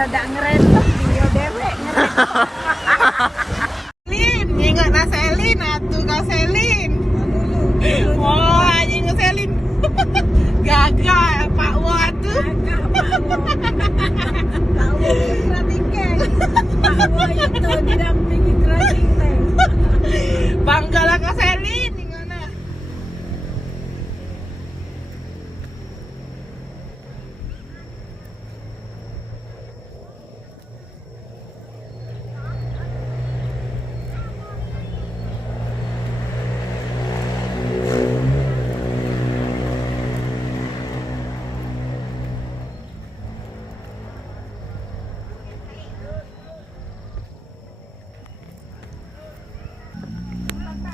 Ya udah ngerentok dia dewek ngerentok. Selin, ingat nak Selin, atuh kau Selin. Oh, anjing Selin. Gagal Pak Wo tuh. Pak Wo perhatikan. Pak Wo itu didampingi kerating teh. Banggalah kau Selin, gimana?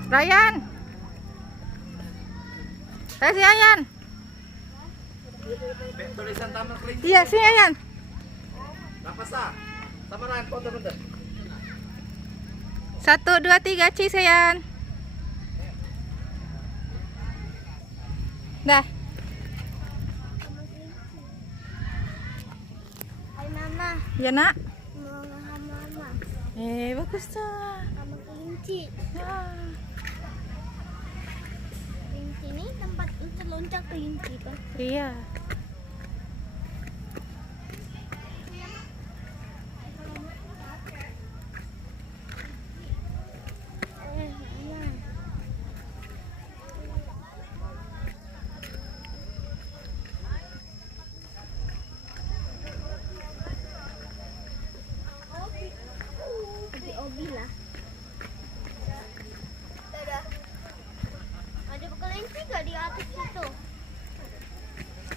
Ryan, si Ayan. Tulisan taman kelinci. Iya, si Ayan. Nafas ah. Samaran foto bentar. 1, 2, 3, cheese Ayan. Dah. Hai Mama, Ya nak. mau sama Mama, Bagus tuh. sama kelinci. Ah. Kelinci ini tempat untuk loncat kelinci kan? Iya. Mama. Obi lah. Ada kelinci gak di atas situ?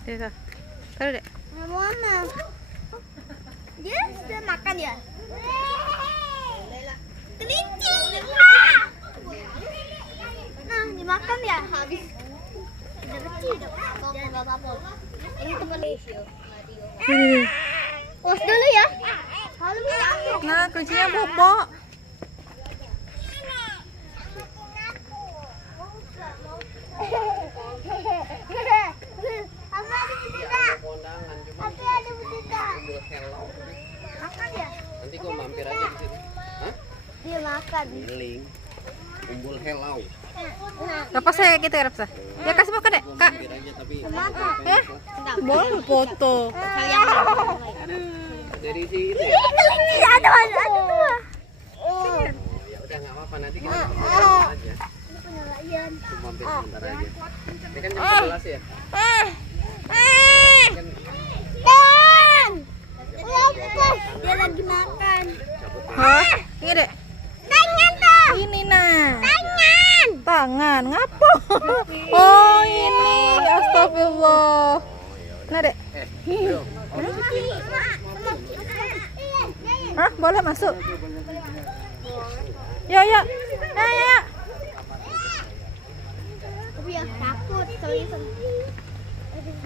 Itu. Taruh dek. Mama. Dia sudah makan ya? Kelinci. Nah, dimakan ya? Habis. Udah kecil dong. Jangan apa-apa. Ini teman Lesio. Pos dulu ya. Halo, Nah, kuncinya bobo. Apa ada betina? Kondangan cuma Apa ada betina? hello. Makan ya? Nanti gua mampir aja di sini. Hah? Dia makan. Giling. Umbul hello. Lepas saya kayak gitu ya, Rapsa. Ya kasih makan dek, Gua Kak. mampir aja tapi Boleh foto. dari situ ya. Kelinci ada dua. Oh, ya udah enggak apa-apa nanti kita mampir aja. Ini penilaian. Gua mampir sebentar aja. Ini kan jam 11 ya. Kan Dia lagi makan. cabut ya. Hah? Ini dek. Tangan dong. Ini nah. Tangan. Tangan ngapo? Oh ini, astagfirullah. Nah dek. Bro. Hah? Boleh masuk? Ya ya. Ya ya. Tapi ya takut soalnya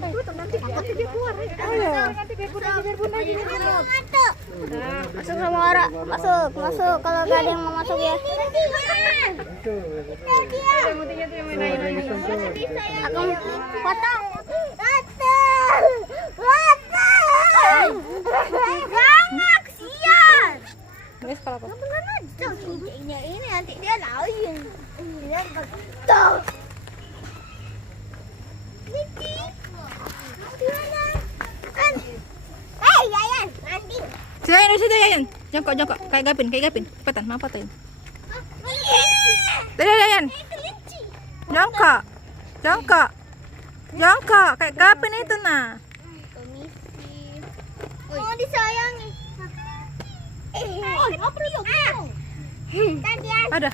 nanti dia keluar. Nanti biar pun aja. Masuk sama orang. Masuk kalau gak ada yang mau masuk ya. Aku potong. Banyak sial. Guys, kalau apa? Kucingnya ini nanti dia lain. Dia betul. Niki. Gimana? Kan. Yayan, nanti. Sini di situ Yayan. Jongkok. Kayak gapin. Cepetan, mau fotoin. Dadah Yayan. Kelinci. Jongkok. Kayak gapin itu nah. Komisi. Oh, disayangi. Oh, apa lu? Tadi Ada.